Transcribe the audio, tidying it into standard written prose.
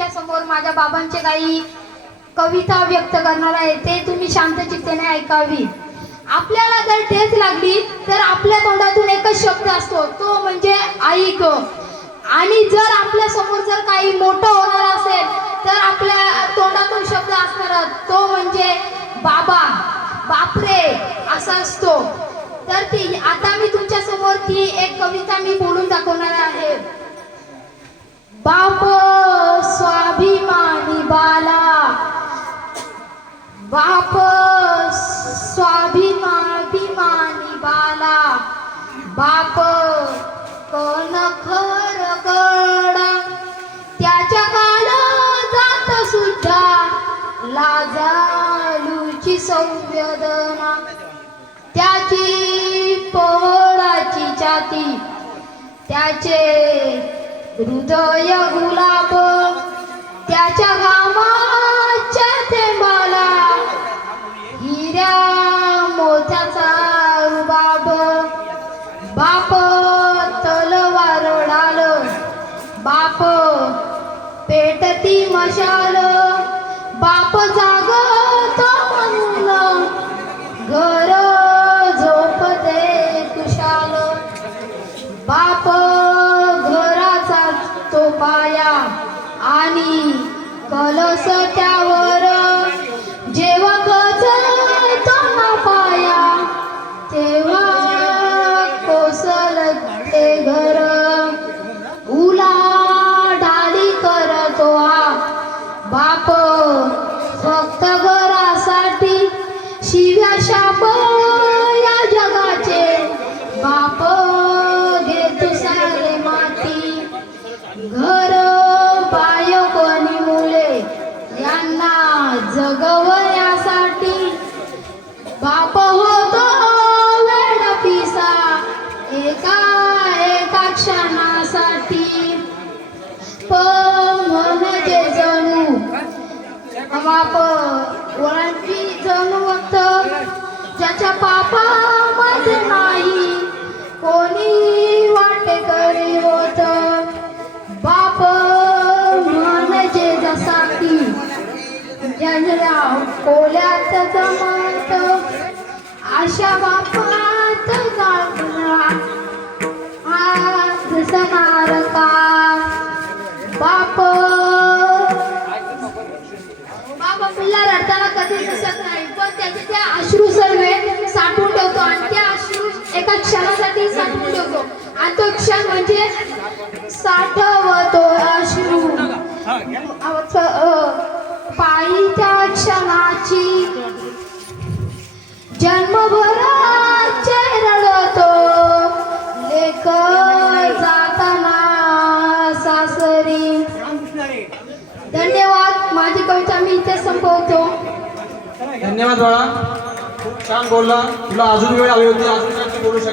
तुमच्या समोर माझ्या बाबांचे काही कविता व्यक्त करणार आहे, ते तुम्ही शांत चित्ताने ऐकावी. आपल्याला जर ठेच लागली तर आपल्या तोंडातून एकच शब्द असतो, तो म्हणजे आई ग. आणि जर आपल्या समोर जर काही मोठं होणार असेल तर आपल्या तोंडातून शब्द असणार, तो म्हणजे बाबा, बापरे असा असतो. तर ती आता मी तुमच्या समोर ती एक कविता मी बोलून दाखवणार आहे. बाप स्वाभिमानी बाला, बाप स्वाभिमानी बाला, बाप कणखर कडा, त्याच्या काळजात सुद्धा लाजालूची संवेदना, त्याची पोळाची छाती, त्याचे हृदय गुलाब, त्याच्या घामाच्या थेंबाला हिऱ्या मोत्याचा रुबाब. बाप तलवार डाल, बाप पेटती मशाल, बाप जागतो म्हणून घर झोपते कुशाल. बाप घराचा तो पाया आणि कलस त्यावर, जेव्हा खचतो ना पाया तेव्हा कोसळते घर. उलाढाली करतो हा बाप फक्त घरासाठी, शिव्या शाप या जगाचे बाप घेतो सारे माती. घर बायकोनी मुले यांना जगवण्यासाठी बाप होतो वेड पिसा एका एका क्षणासाठी. म्हणजे जणू बाप वळणची जणू वक्त, ज्याच्या पापामध्ये नाही कोणी वाटेकरी होत. बाप म्हणजे जसा की ज्यांच्या कोल्यात जमत, अशा बापात गाळा आज सणार का. बाप आपल्याला रडताना कधी दिसत नाही, पण त्याचे ते अश्रू सर्व साठवून ठेवतो आणि ते अश्रू एका क्षणासाठी साठवून ठेवतो. आणि तो क्षण म्हणजे साठवतो अश्रू पायी त्या क्षणाची, जन्मभराचे रडतो लेक जाताना सासरी. धन्यवाद. माझी कविता मी इथे संपवतो. धन्यवाद बाळा, खूप छान बोलला. तुला अजून वेळ हवी होती, अजून काही बोलू शकतो.